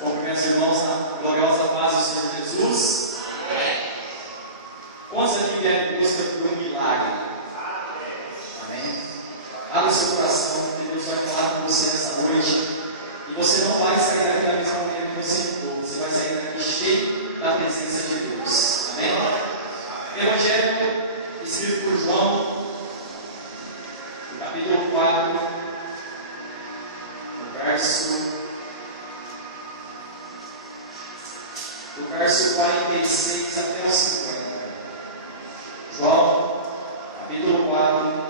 Cumprimento os irmãos na gloriosa paz do Senhor Jesus. Quantos aqui vieram em busca por um milagre? Amém? Abra o seu coração, que Deus vai falar com você nessa noite. E você não vai sair daqui da mesma maneira que você entrou. Você vai sair daqui cheio da presença de Deus. Amém? Evangelho escrito por João, no capítulo 4, do verso 46 até o 50. João, capítulo 4,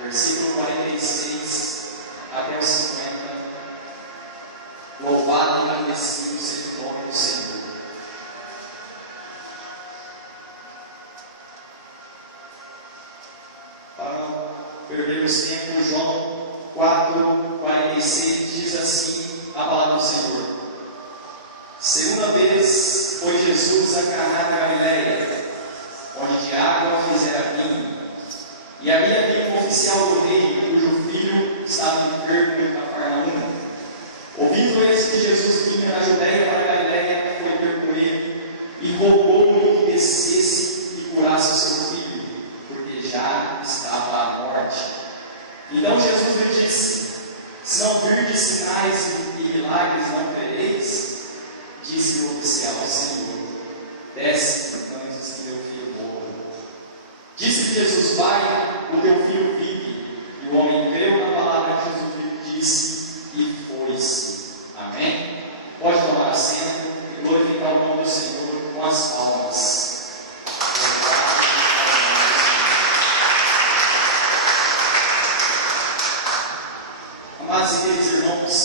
versículo 46 até o 50. Louvado e agradecido seja o nome do Senhor. Para não perdermos tempo, João 4, 46 diz assim a palavra do Senhor. Segunda vez foi Jesus a Caná da Galileia, onde de água fizera vinho. E havia ali um oficial do rei, cujo filho estava enfermo em Cafarnaum. Ouvindo eles que Jesus vinha da Judéia para a Galileia, foi ter com ele e rogou-lhe que descesse e curasse o seu filho, porque já estava à morte. Então Jesus lhe disse: se não virdes sinais e milagres, não vereis. Disse o oficial ao Senhor: desce antes que teu filho morra. Disse Jesus: vai, o teu filho vive. E o homem creu na palavra que Jesus lhe disse e foi-se. Amém? Pode tomar assento e glorificar o nome do Senhor com as palmas. Amados e queridos irmãos,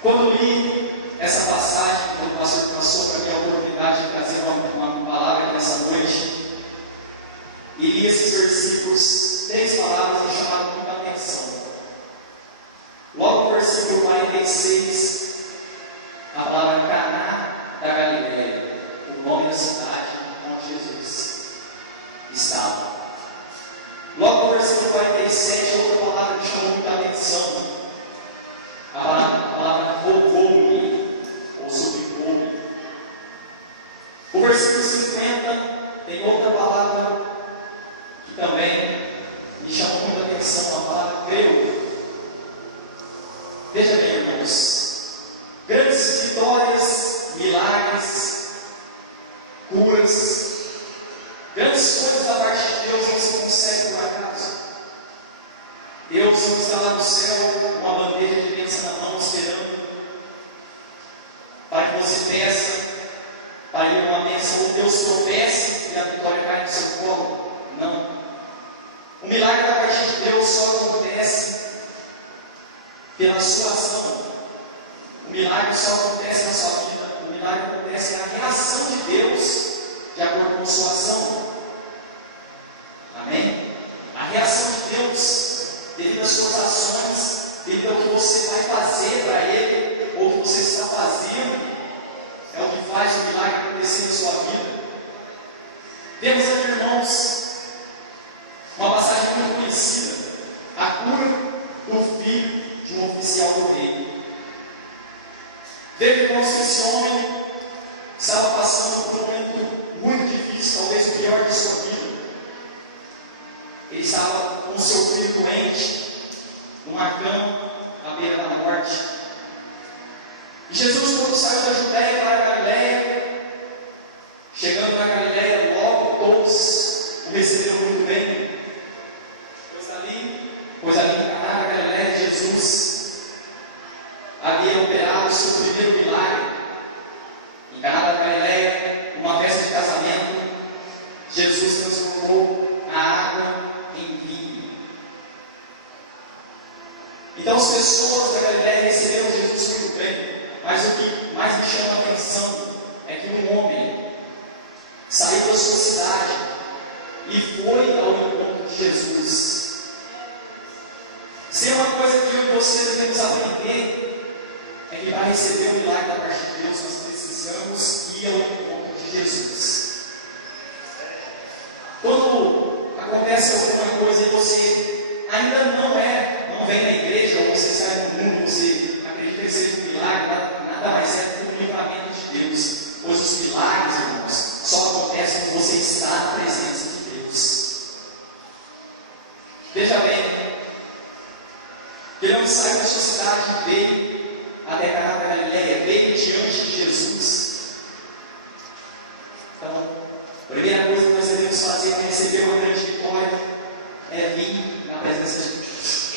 quando li essa passagem, quando o pastor passou para mim a oportunidade de trazer uma palavra nessa noite, e li esses versículos, 3 palavras me chamaram muita atenção. Logo no versículo 46, a palavra Caná da Galileia, o nome da cidade onde Jesus estava. Logo no versículo 47, outra palavra me chamou muita atenção. A palavra rogou-me, ou suplicou-me. O versículo 50 tem outra palavra que também me chamou muita atenção, a palavra creu. Veja bem, irmãos, grandes vitórias, milagres, curas, grandes coisas da parte de Deus não se conseguem por acaso. Deus não está lá no céu com uma bandeja de bênção na mão, esperando para que você peça, para ir uma bênção, ou Deus tropece e a vitória cai no seu colo. Não. O milagre da parte de Deus só acontece pela sua ação. O milagre só acontece na sua vida. O milagre acontece na reação de Deus de acordo com sua ação. Amém? A reação de Deus, devido às suas ações, devido ao que você vai fazer para Ele, ou o que você está fazendo, é o que faz o milagre acontecer na sua vida. Temos aqui, irmãos, uma passagem muito conhecida: a cura do filho de um oficial do rei. Teve, irmãos, que esse homem estava passando por um momento muito difícil, talvez o pior de sua vida. Ele estava com o seu filho doente, numa cama, à beira da morte. E Jesus, quando saiu da Judéia para a Galileia, chegando na Galileia, logo todos o receberam muito bem. Pois ali em Caná da Galileia, Jesus havia operado o seu primeiro milagre. Em Caná da Galileia, numa festa de casamento, Jesus transformou a água em vinho. Então as pessoas da Galileia receberam Jesus muito bem, mas o que mais me chama a atenção é que um homem saiu da sua cidade e foi ao encontro de Jesus. Se é uma coisa que eu e você devemos aprender, é que para receber o milagre da parte de Deus, nós precisamos ir ao encontro de Jesus. Quando acontece alguma coisa e você ainda não vem na igreja, ou você sai do mundo, você acredita que seja um milagre, nada mais é que o livramento de Deus. Pois os milagres, irmãos, só acontecem quando você está na presença de Deus. Veja bem, ele não saiu da sua cidade, veio até Caná da Galileia, veio diante de Jesus. Então, a primeira coisa que nós devemos fazer para receber uma grande vitória é vir na presença de Deus.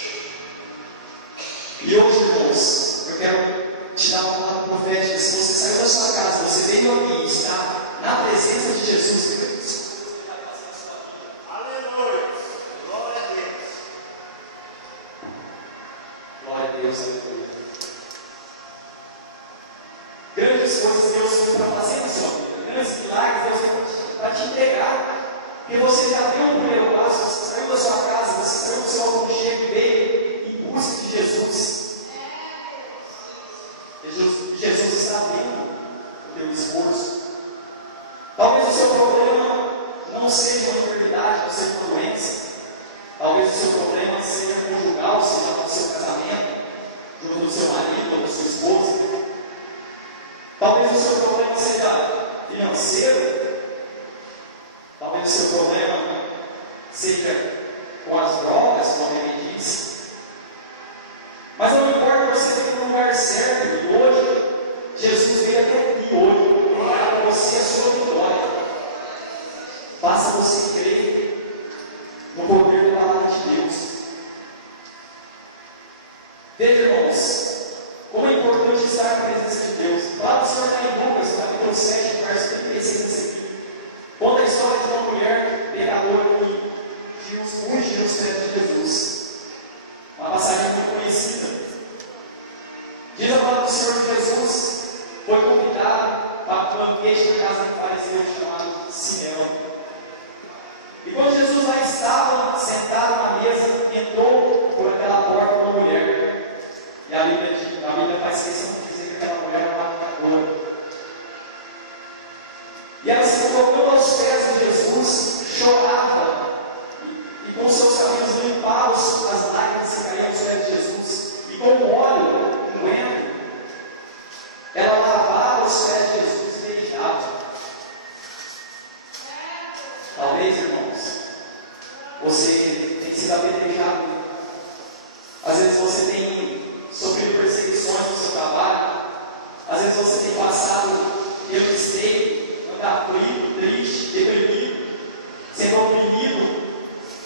E hoje, irmãos, eu quero te dar uma palavra profética. Se você saiu da sua casa, você veio aqui e está na presença de Jesus, Deus. Aleluia! Glória a Deus! Glória a Deus, aleluia. Grandes coisas Deus tem para fazer na sua vida, grandes milagres Deus tem para te entregar. Porque você já deu o primeiro passo, você saiu da sua casa, você saiu do seu aconchego e veio em busca de Jesus. Jesus está vendo o teu esforço. Talvez o seu problema não seja uma enfermidade, não seja uma doença. Talvez o seu problema seja conjugal, seja no seu casamento, junto do seu marido ou da sua esposa. Talvez o seu problema seja financeiro. Talvez o seu problema seja com as drogas, como a Bíblia diz. Mas não importa, você tem um lugar certo. E hoje, Jesus veio até aqui hoje para você a sua vitória. Basta você crer no poder da palavra de Deus. Veja, irmãos, como é importante estar na presença de Deus. Lá no Senhor está em Lucas, capítulo 7, verso 36 a seguir. Conta a história de uma mulher pecadora que ungiu os pés de Jesus. Uma passagem muito conhecida. Diz a palavra do Senhor que Jesus foi convidado para um banquete na casa de um fariseu chamado Simeão. E quando Jesus lá estava, sentado na mesa, entrou por aquela porta uma mulher. E a Bíblia faz questão de dizer que aquela mulher era uma pecadora. E ela se colocando aos pés de Jesus, chorava e com seus cabelos limpava as lágrimas que caíam aos pés de Jesus. E com óleo unguento, ela lavava os pés de Jesus e beijava. Talvez, irmãos, você tenha sido apedrejado. Às vezes você tem sofrido perseguições no seu trabalho. Às vezes você tem passado pelo esteio, aflito, triste, deprimido, sendo oprimido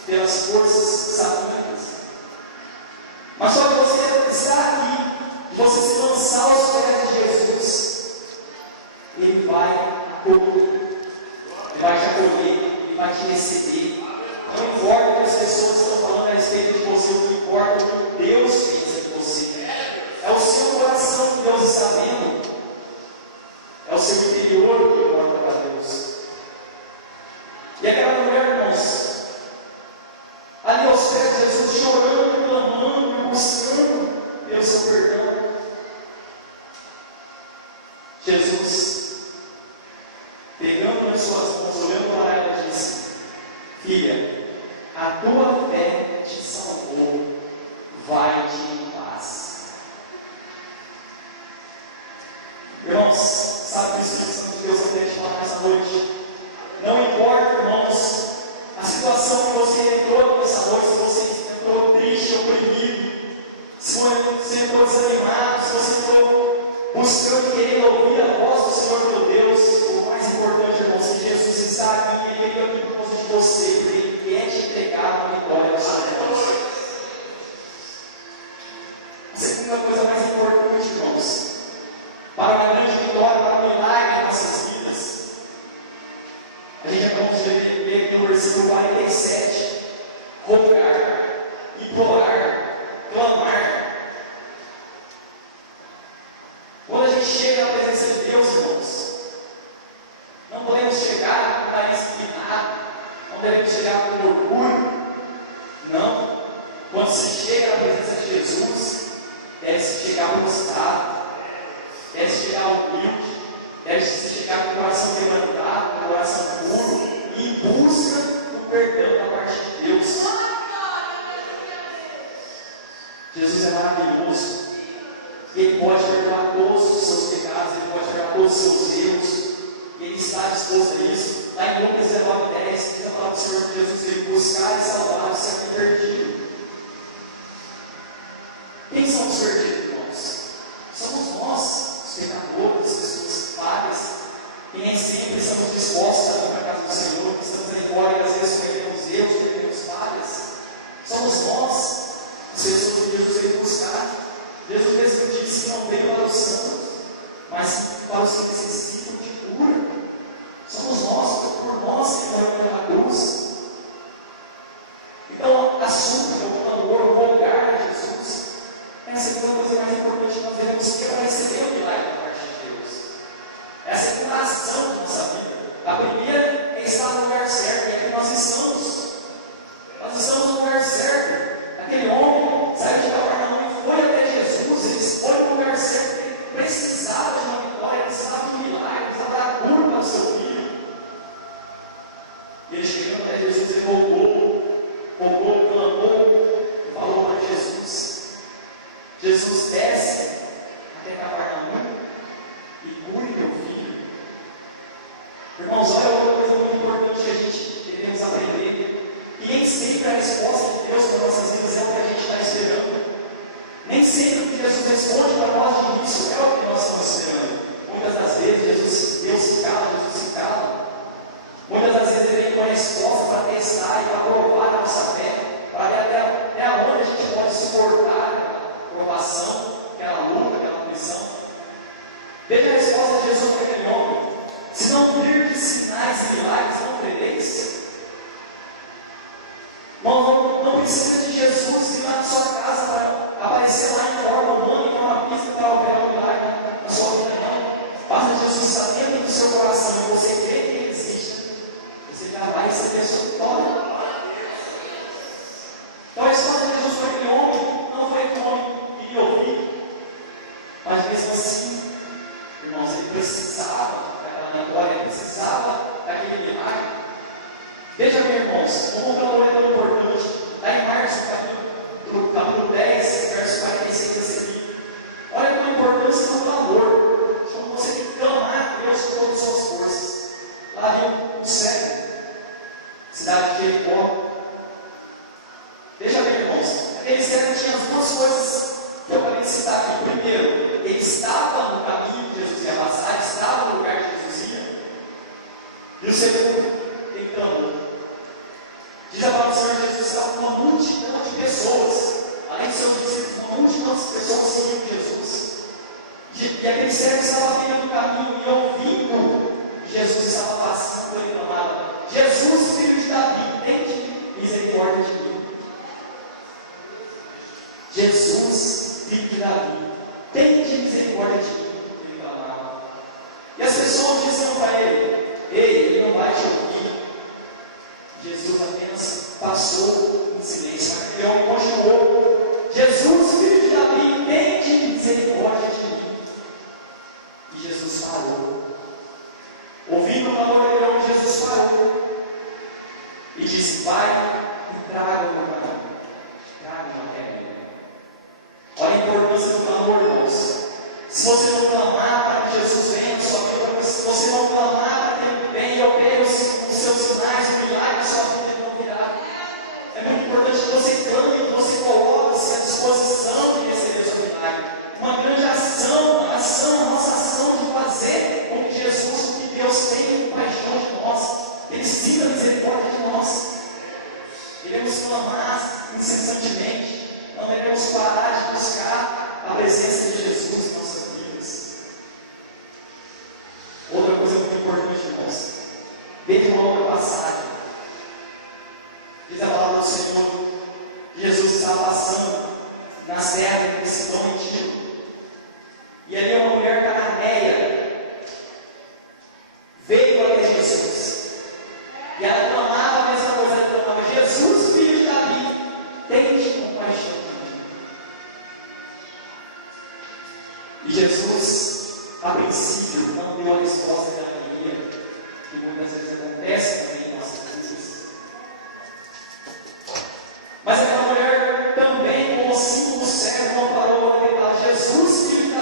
pelas forças satânicas. Mas só que você está aqui, você se lançar aos pés de Jesus, Ele vai acolher, Ele vai te acolher, Ele vai te receber. Não importa o que as pessoas estão falando a respeito de você, o que importa é o que Deus pensa de você. É o seu coração que Deus está vendo. É o seu interior que importa para Deus. E aquela mulher, irmãos, ali aos pés de Jesus, chorando, clamando, buscando pelo seu perdão. Jesus, pegando nas suas mãos, olhando para ela, disse: Filha, a tua fé te salvou, vai-te em paz. Irmãos, sabe que o Espírito Santo de Deus quer te falar nessa noite? Não importa, irmãos, a situação que você entrou nessa noite, se você entrou triste, oprimido, se você entrou desanimado, se você entrou buscando, querendo ouvir a voz do Senhor meu Deus, o mais importante, irmãos, é que Jesus está aqui, Ele veio aqui por causa de você, Ele quer te entregar uma vitória da sua vida. A segunda coisa mais importante, irmãos, para uma grande vitória, para um milagre em nossas vidas, a gente acabou de ver aqui no versículo 47, rogar, implorar, clamar. Quando a gente chega na presença de Deus, irmãos, não podemos chegar com o nariz empinado, não devemos chegar com orgulho, não. Quando se chega na presença de Jesus, deve-se chegar prostrado, deve-se chegar humilde, deve-se chegar com o coração levantado, com o coração puro, em busca do perdão da parte de Deus. Jesus é maravilhoso. E Ele pode perdoar todos os seus pecados, Ele pode perdoar todos os seus erros. E Ele está disposto a isso. Lá em Lucas 19:10, diz a palavra do Senhor que Jesus veio buscar e salvar os que se perdido. Quem são os perdidos, irmãos? Somos nós, os pecadores, as pessoas falhas, que nem sempre estamos dispostos a ir para a casa do Senhor, que estamos aí fora e às vezes cometemos erros, cometemos falhas. Somos nós, as pessoas que Jesus veio buscar. Jesus mesmo disse que não veio para os santos, mas para os que necessitam de cura. Somos nós, por nós que morremos pela cruz. Então, a súplica, o clamor, o rogar a Jesus é a segunda coisa mais importante que nós devemos ter para receber o milagre da parte de Deus. É a segunda ação de nossa vida. A primeira é estar no lugar certo, e é que nós estamos. Nós estamos no lugar certo. Aquele homem saiu de Cafarnaum e foi até Jesus. Ele foi no lugar certo, ele precisava de uma vitória, precisava de um milagre, precisava dar cura para o seu filho. E ele chegando até Jesus, ele voltou, clamou e falou para Jesus. Jesus desce até Cafarnaum e cure teu filho. Irmãos, olha outra coisa muito importante que a gente devemos aprender. E nem sempre a resposta de Deus para nossas vidas é o que a gente está esperando. Nem sempre o que Jesus responde para nós de início é o que nós estamos esperando. Muitas das vezes Deus se cala, Jesus se cala. Muitas das vezes Ele vem com a resposta para testar e para provar a nossa fé, para ver até onde a gente pode suportar a provação, aquela luta, aquela aflição. Veja a resposta de Jesus para aquele homem: se não virdes sinais e milagres, não crereis. Não precisa de Jesus ir lá na sua casa para aparecer lá em forma humana, em forma física, para operar um milagre na sua vida, não. Basta Jesus estar dentro do seu coração e você crê que Ele existe, você já vai receber a sua vitória. Então a resposta de Jesus para aquele homem não foi que o homem queria ouvir, mas mesmo assim, irmãos, ele precisava daquela vitória, ele precisava daquele milagre. Veja bem, irmãos, como o clamor é tão importante. Lá em Marcos, capítulo 10, verso 46 a seguir. Olha qual a importância do clamor. Como você tem que clamar a Deus com todas as suas forças. Lá viu um cego, cidade de Jericó. Veja bem, irmãos, aquele cego tinha as duas coisas que eu acabei de citar aqui. Primeiro, ele estava no caminho que Jesus ia passar, ele estava no lugar que Jesus ia. E o segundo, ele clamou. Diz a palavra do Senhor Jesus, estava com uma multidão de pessoas, além de seus discípulos, uma multidão de pessoas seguindo Jesus. E aquele servo estava vindo no caminho e ouvindo que Jesus estava passando, ele clamava: Jesus, filho de Davi, tem misericórdia de mim. Jesus, filho de Davi, tem misericórdia de mim, ele clamava. E as pessoas diziam para ele: ei, ele não vai te ouvir. Jesus apenas passou em silêncio, mas aquele homem continuou: Jesus, filho de Davi, tem misericórdia de mim. E Jesus parou. Ouvindo o clamor daquele homem, Jesus parou e disse: vai e traga uma cadeira. Traga uma cadeira. Olha a importância do clamor, irmãos. Se você não clamar para que Jesus venha na sua vida, se você não clamar para que Ele venha e opere os seus sinais, o milagre na sua vida, Ele não virá. É muito importante que você clame, que você coloque-se à disposição de receber o seu milagre. Uma grande ação, a nossa ação de fazer com que Jesus, com que Deus tenha compaixão de nós, Ele sinta misericórdia de nós. Devemos clamar incessantemente, não devemos parar de buscar a presença de Jesus em nossas vidas. Outra coisa muito importante, irmãos, veja uma outra passagem. Diz a palavra do Senhor que Jesus estava passando nas terras de Sidom e Tiro. E ali uma mulher cananeia veio até Jesus. E ela clamava a mesma coisa, ela clamava: Jesus, filho de Davi, tem compaixão de mim. E Jesus, a princípio, não deu a resposta que ela queria, que muitas vezes acontece também em nossas vidas. Mas aquela mulher também, com o símbolo cego, não parou a gritar: Jesus, filho de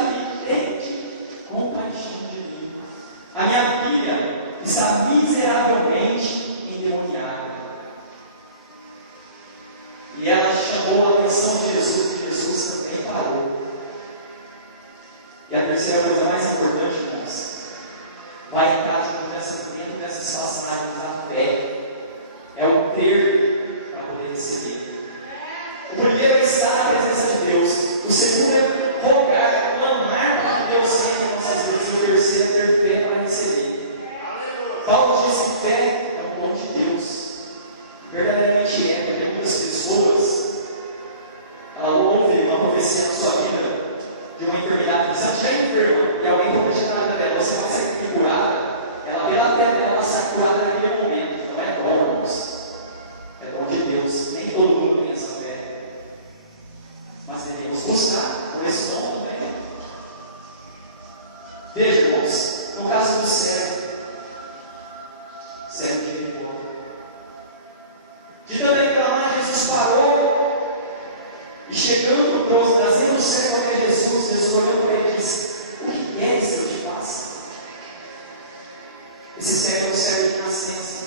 estar na presença de Deus. O segundo é rogar, clamar para que Deus entre em nossas vidas. E o terceiro é ter fé para receber. Paulo diz que fé é o dom de Deus. Verdadeiramente é, porque muitas pessoas ouvem uma profecia na sua vida de uma enfermidade, você já é enferma e alguém profetiza na vida dela, você vai sair curada. Ela vê a fé dela, ela sai curada naquele momento. Não é dom, irmãos. É dom de Deus. Nem todo mundo tem essa fé. Mas devemos buscar por esse dom também. Veja, irmãos, no caso do cego de Jericó. De também clamar, Jesus parou e chegando próximo, trazendo o cego até Jesus, Jesus olhou para ele e disse: o que queres que eu te faça? Esse cego é um cego de nascença.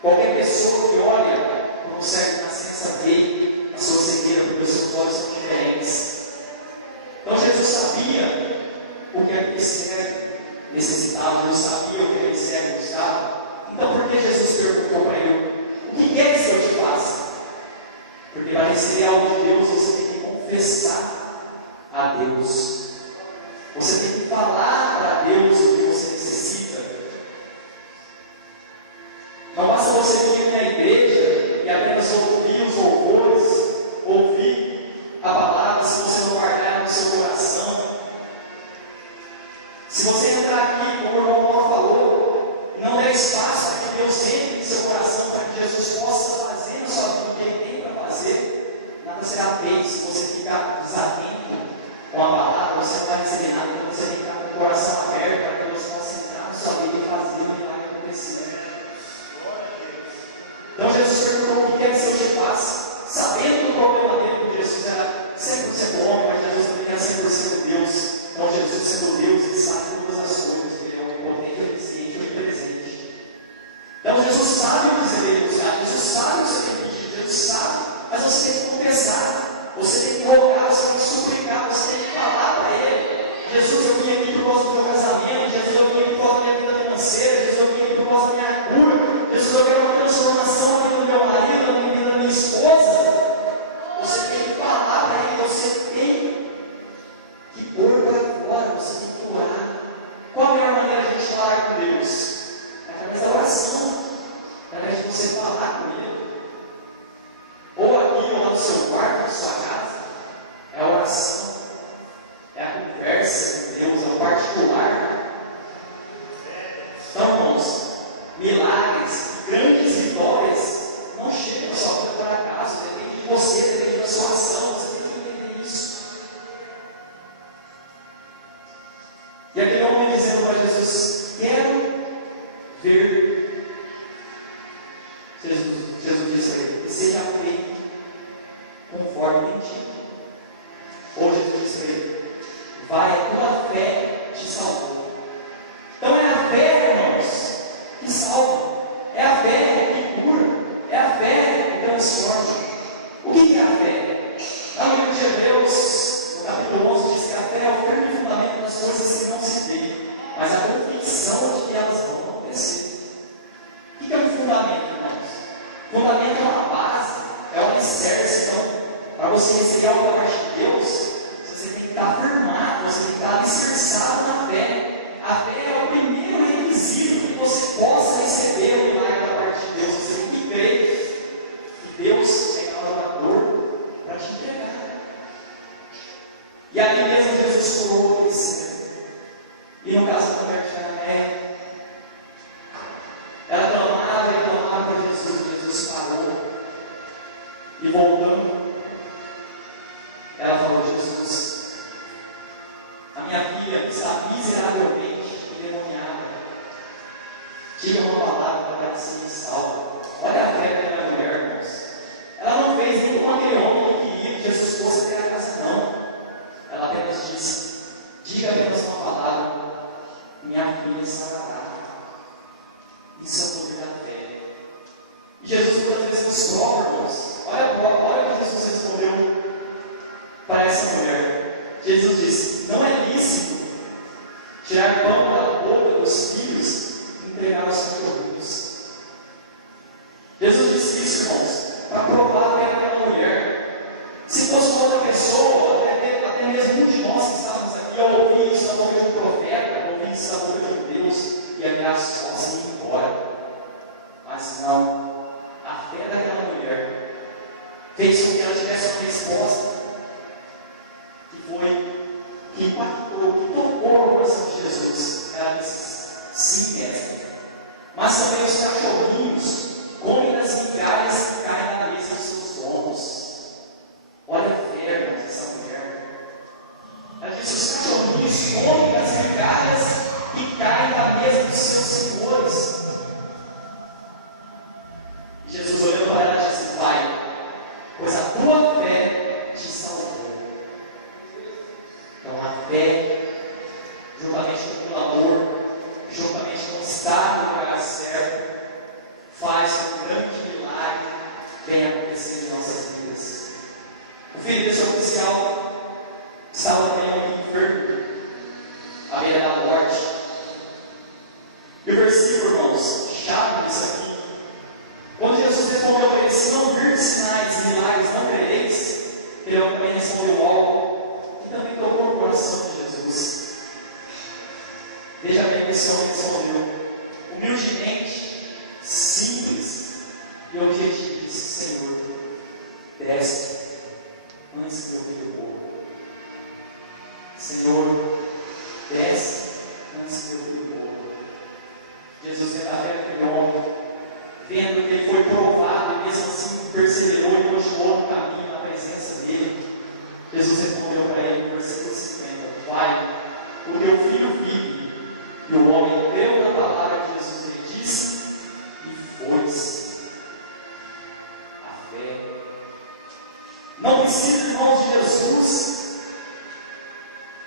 Qualquer pessoa que olha para um cego de nascença vê a sua cegueira, porque os seus olhos são diferentes. Então Jesus sabia o que aquele cego necessitava, Jesus sabia o que aquele cego buscava. Então por que Jesus perguntou para ele: o que queres que eu te faça? Porque para receber algo de Deus você tem que confessar a Deus. Você tem que falar para Deus o que você necessita. Não basta você vir na igreja e apenas ouvir os louvores, ouvir a palavra, se você não guardar no seu coração. Se você entrar aqui, como o irmão Mauro falou, e não der espaço para que Deus entre em seu coração, para que Jesus possa fazer na sua vida o que Ele tem para fazer, nada será feito. Se você ficar desatento com a palavra, você não vai receber nada. Então você tem que estar com o coração aberto para que Deus possa entrar na sua vida e fazer o milagre acontecer. Então Jesus perguntou: o que quer que eu te faça? Sabendo do problema dele, porque Jesus era 100% homem, mas Jesus também era 100% Deus. Então Jesus, sendo Deus, ele sabe de todas as coisas, ele é onipotente, onisciente, onipresente. Então Jesus sabe o que você deve buscar, Jesus sabe o que você tem que pedir, Jesus sabe, mas você tem que confessar, você tem que rogar, você tem que suplicar, você tem que falar para Ele: Jesus, eu vim aqui por causa do meu casamento, Jesus, eu vim aqui por causa da minha vida financeira, Jesus, eu vim aqui por causa da minha cura, Jesus, eu quero uma transformação na vida do meu marido, na vida da minha esposa. Você tem que falar para Ele, você tem que pôr para fora, você tem que orar. Qual a melhor maneira de a gente falar com Deus? É através da oração, através de você falar com Ele. Ou aqui, ou lá no seu quarto, na sua casa, é a oração, é a conversa com Deus, é o particular. Então, irmãos, milagres, grandes vitórias não chegam na sua vida por acaso, depende de você, depende da sua ação, você tem que entender isso. E aquele homem dizendo para Jesus: quero ver. Jesus disse a ele: seja feito conforme tem dito. Ou Jesus disse a ele: vai, a tua fé te salvou. Então é a fé, irmãos, que salva. É a fé que cura. É a fé que transforma. O que é a fé? Lá no livro de Hebreus, no capítulo 11, diz que a fé é o firme fundamento das coisas que não se vê, mas a convicção de que elas vão acontecer. O que é um fundamento, irmãos? Fundamento é uma base, é um alicerce. Então, para você receber algo da parte de Deus, você tem que estar firmado, você tem que estar alicerçado na fé. A fé é o primeiro requisito que você possa receber o milagre da parte de Deus. Você tem que crer que Deus é causador para te entregar. E ali mesmo Jesus curou aquele cego. E no caso da mulher de Canané, ela clamava para Jesus. Jesus parou. E voltando, ela falou a Jesus: a minha filha está miseravelmente endemoniada. Diga uma palavra para ela ser salva. Olha a fé daquela mulher, irmãos. Ela não fez nem como aquele homem que queria que Jesus fosse até a casa, não. Ela apenas disse: diga apenas uma palavra, minha filha sarará. Isso é o poder da fé. E Jesus muitas vezes nos prova, irmãos. Olha o que Jesus respondeu para essa mulher. Jesus disse: não é lícito tirar pão da boca dos filhos e entregar aos cachorrinhos. Jesus disse isso, irmãos, para provar para aquela mulher: se ia virar as costas e ir embora. Mas não, a fé daquela mulher fez com que ela tivesse uma resposta que impactou, que tocou o coração de Jesus. Ela disse: sim, mestre. Mas também os cachorrinhos comem das migalhas que caem na mesa dos seus donos. Olha a fé, irmãos, dessa mulher. Ela disse: os cachorrinhos comem das migalhas que caem na mesa dos seus senhores. E Jesus olhando para ela disse: vai, pois a tua fé te salvou. Então a fé, juntamente com o clamor, juntamente com o estar no lugar certo, faz um grande milagre venha acontecer em nossas vidas. O filho desse oficial estava também enfermo, à beira da morte. E o versículo, irmãos, chato disso aqui, quando Jesus respondeu para ele: se não vir sinais e milagres, não crereis, ele também respondeu algo que também tocou no coração de Jesus. Veja bem o que esse homem respondeu, humildemente, simples e objetivo: disse: Senhor, desce antes que eu filho morra. Senhor, desce antes que eu filho morra. Jesus retalhando aquele homem, vendo que ele foi provado e mesmo assim perseverou e continuou no caminho na presença dele. Jesus respondeu para ele no versículo 50: Pai, o teu filho vive. E o homem deu na palavra que Jesus lhe disse e foi-se. A fé. Não precisa, irmãos, de Jesus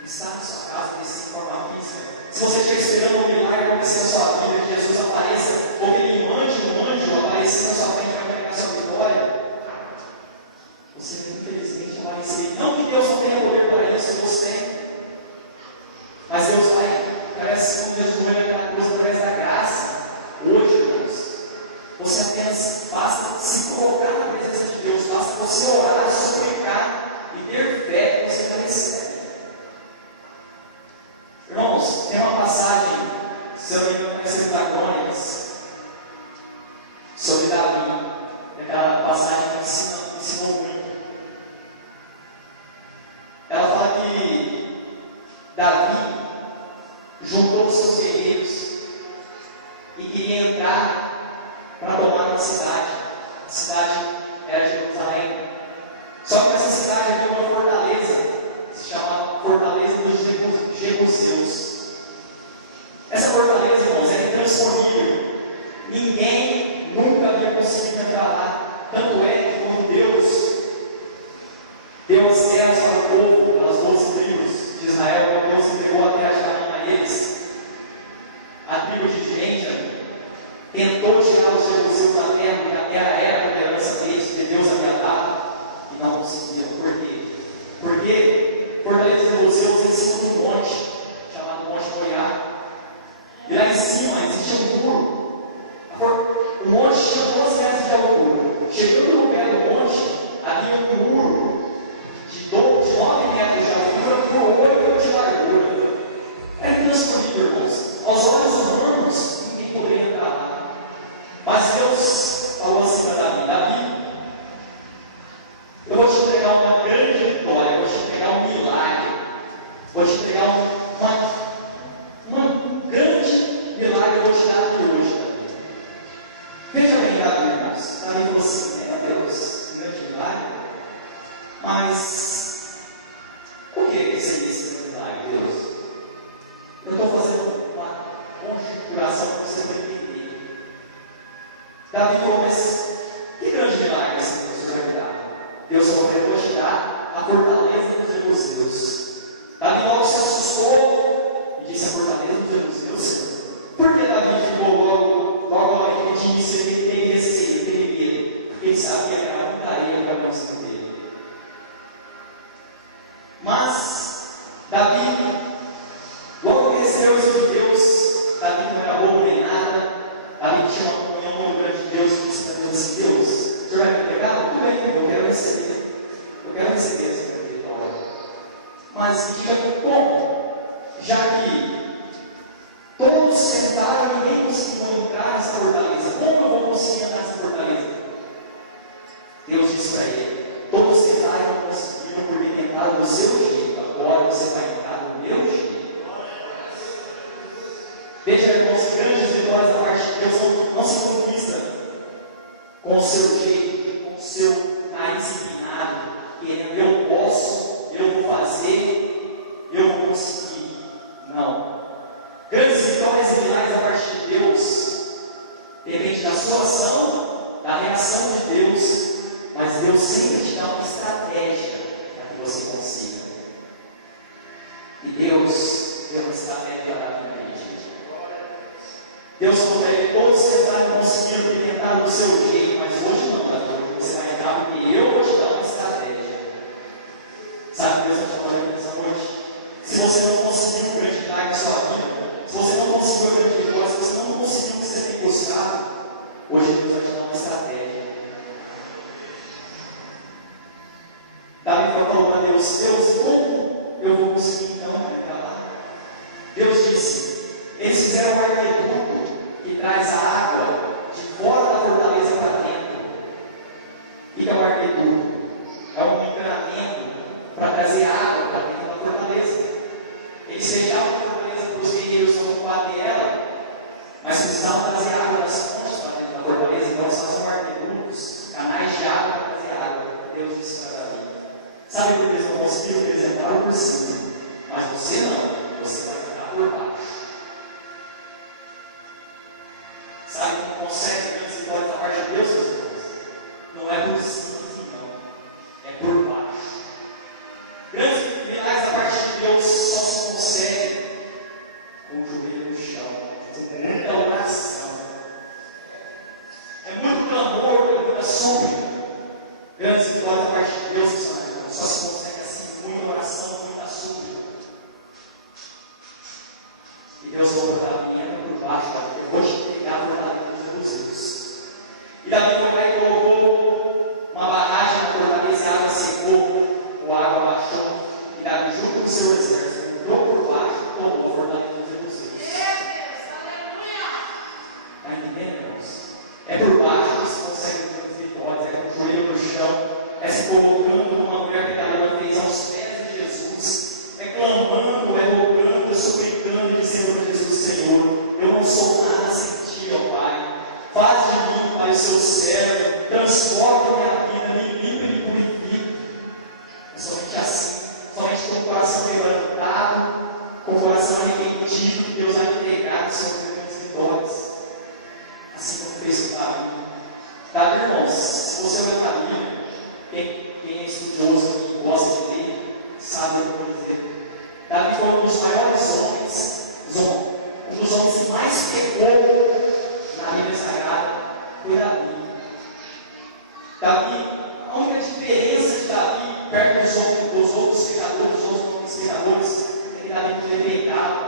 estar na sua casa dessa forma física. Se você estiver esperando um milagre acontecer na sua vida, que Jesus apareça, ou que ele mande um anjo aparecer na sua frente para entregar a sua vitória, você infelizmente vai receber. Não que Deus não tenha poder para isso, Deus tem. Mas Deus vai, parece como Jesus foi naquela coisa através da graça. Hoje, irmãos, você apenas basta se colocar na presença de Deus, basta você orar, suplicar e ter fé que você já recebe. Irmãos, tem uma passagem, se eu não me engano, na Crônicas, sobre Davi, aquela passagem que ensinou muito. Ela fala que Davi juntou os seus guerreiros e queria entrar para tomar uma cidade. A cidade era de Jerusalém. Só que nessa cidade havia uma fortaleza, que se chama Fortaleza dos Jebuseus. Essa fortaleza, irmãos, era intransponível. Ninguém nunca havia conseguido entrar lá. Tanto é que quando Deus deu as terras para o povo, para as 12 tribos de Israel, quando Deus entregou a terra de Canaã a eles, a tribo de Benjamim tentou tirar os jebuseus da terra, porque a terra era a herança deles, que Deus havia dado, e não conseguiam. Por quê? Porque Fortaleza dos Jebuseus existe um monte, chamado Monte Moriá, e lá em cima existe um muro. O monte tinha 12 metros de altura. Chegando no pé do monte, havia um muro de 9 metros de altura por 8 de largura. Era intransponível, irmãos. Aos olhos humanos, ninguém poderia entrar lá. Mas Deus falou assim para Davi: Davi, eu vou te entregar uma grande vitória, vou te entregar um milagre, vou te entregar um grande milagre, eu vou te dar aqui hoje, Davi. Veja bem, Davi, irmãos. Davi falou assim: Deus, um grande milagre. Mas por que seria esse milagre, Deus? Eu estou fazendo uma configuração para você entender. Davi falou: mas que grande milagre esse que o Senhor vai me dar? Deus falou: eu vou te dar a fortaleza dos Jebuseus. Davi logo se assustou e disse: a fortaleza dos Jebuseus, Senhor? Por que Davi ficou logo naquele início, ele teve receio, teve medo? Porque ele sabia que era muita areia no caminhozinho dele. Mas Davi, logo que recebeu o Senhor de Deus, Davi não era bobo nem nada. Davi tinha uma comunhão muito grande de Deus, e disse para Deus assim: Deus, o Senhor vai me entregar? Tudo bem, eu quero receber. Eu quero receber essa grande vitória. Mas diga como? Já que todos sentaram Deus não se conquista com o seu jeito, com o seu nariz empinado, querendo, eu posso, eu vou fazer, eu vou conseguir. Não. Grandes vitórias e milagres a partir de Deus depende da sua ação, da reação de Deus, mas Deus sempre te dá uma estratégia para que você consiga. E Deus deu uma estratégia para mim, gente. Deus falou para ele: todos tentaram conseguir o que tentaram do seu jeito, mas hoje não, pastor. Você vai entrar porque eu vou te dar uma estratégia. Sabe o que Deus está te falando nessa noite? Se você não conseguiu um grande milagre na sua vida, se você não conseguiu a grande vitória, se você não conseguiu o que você tem buscado, hoje Deus vai te dar uma estratégia. Davi falou para Deus: Deus, como eu vou conseguir então acabar? Deus disse: eles fizeram um arqueduto que traz a água de fora da fortaleza para dentro. O que é o arqueduto? É um encanamento para trazer água para dentro da fortaleza. Eles fechavam a fortaleza para os guerreiros não combater ela, mas precisavam trazer água das fontes para dentro da fortaleza. Então eles faziam arquedutos, canais de água para trazer água. Deus disse para Davi: sabe por que eles não conseguiram? Eles entraram por cima, mas você não, você vai entrar por baixo. Sabe como consegue grandes vitórias da parte de Deus, meus irmãos? Não é por cima, não, é por baixo. Grandes milagres da parte de Deus só se consegue com o joelho no chão, com muita oração. É muito clamor, é muita súplica. Grandes vitórias da parte de Deus só se consegue assim, com muita oração, muita súplica. E Deus falou para Davi: entra por baixo, Davi, eu vou te pegar por Davi dos seus. E Davi foi lá e colocou uma barragem na fortaleza e a água secou, a água baixou. E Davi, junto com o seu exército, entrou por baixo e tomou a fortaleza dos seus. Está entendendo, irmãos? É por baixo que se consegue ter as vitórias, é com o joelho no chão, é se colocando como a mulher pecadora fez aos pés de Jesus, é clamando, é rogando, é suplicando e dizendo para Jesus: Senhor, eu não sou nada sem ti, ó Pai. Faz de mim, Pai, o seu servo, transforma minha vida, me limpa e me purifica. É somente assim, somente com o coração quebrantado, com o coração arrependido, que Deus vai me entregar as suas grandes vitórias. Assim como fez com Davi. Davi, irmãos, se você olhar para a Bíblia, quem é estudioso e gosta de ler, sabe o que eu vou dizer. Davi foi um dos maiores homens, um dos homens que mais pecou na Bíblia Sagrada, foi Davi. Davi, a única diferença de Davi perto dos outros pecadores, dos outros homens pecadores, é que Davi não pecava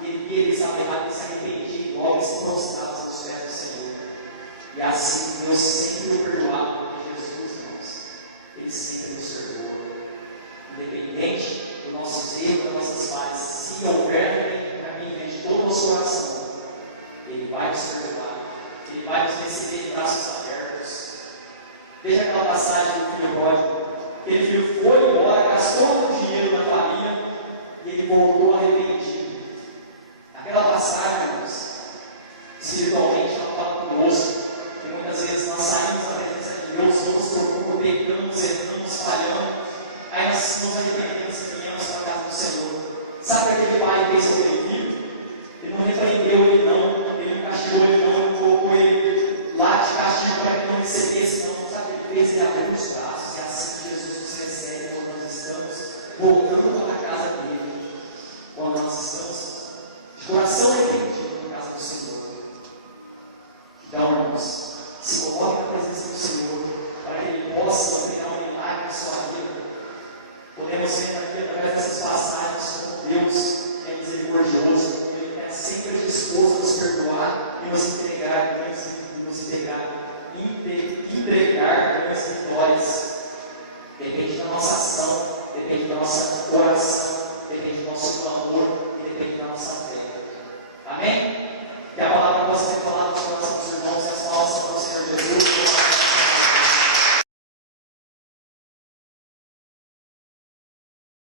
e ele via eles errado, ele se arrependia e logo se prostrava aos pés do Senhor. E assim Deus sempre o perdoava, porque Jesus, irmãos, Ele sempre nos perdoa. Independente dos nossos erros, das nossas falhas, se houver para mim de todo o nosso coração, Ele vai nos perdoar, Ele vai nos receber de braços abertos. Veja aquela passagem do filho pródigo. Aquele filho foi embora, gastou todo o dinheiro da família e ele voltou arrependido. Aquela passagem, irmãos, espiritualmente, ela fala conosco. E muitas vezes nós saímos da presença de Deus, vamos procurando, pecamos, erramos, falhamos. Aí nós nos arrependemos e viemos para a casa do Senhor. Sabe aquele pai que fez aquele filho? Ele não repreendeu ele não, ele não castigou ele não, ele colocou ele lá de castigo para que ele não recebesse não. Sabe o que ele fez? Ele abriu os braços. É assim que Jesus nos recebe quando nós estamos voltando para a casa dele. Quando nós estamos de coração arrependido na casa do Senhor. Então, irmãos, se coloque na presença do Senhor para que Ele possa operar um milagre na sua vida. Podemos ver aqui através dessas passagens como Deus é misericordioso, Ele é sempre disposto a nos perdoar e nos entregar grandes vitórias. Depende da nossa ação, depende da nossa oração, depende do nosso clamor e depende da nossa fé. Amém? Que a palavra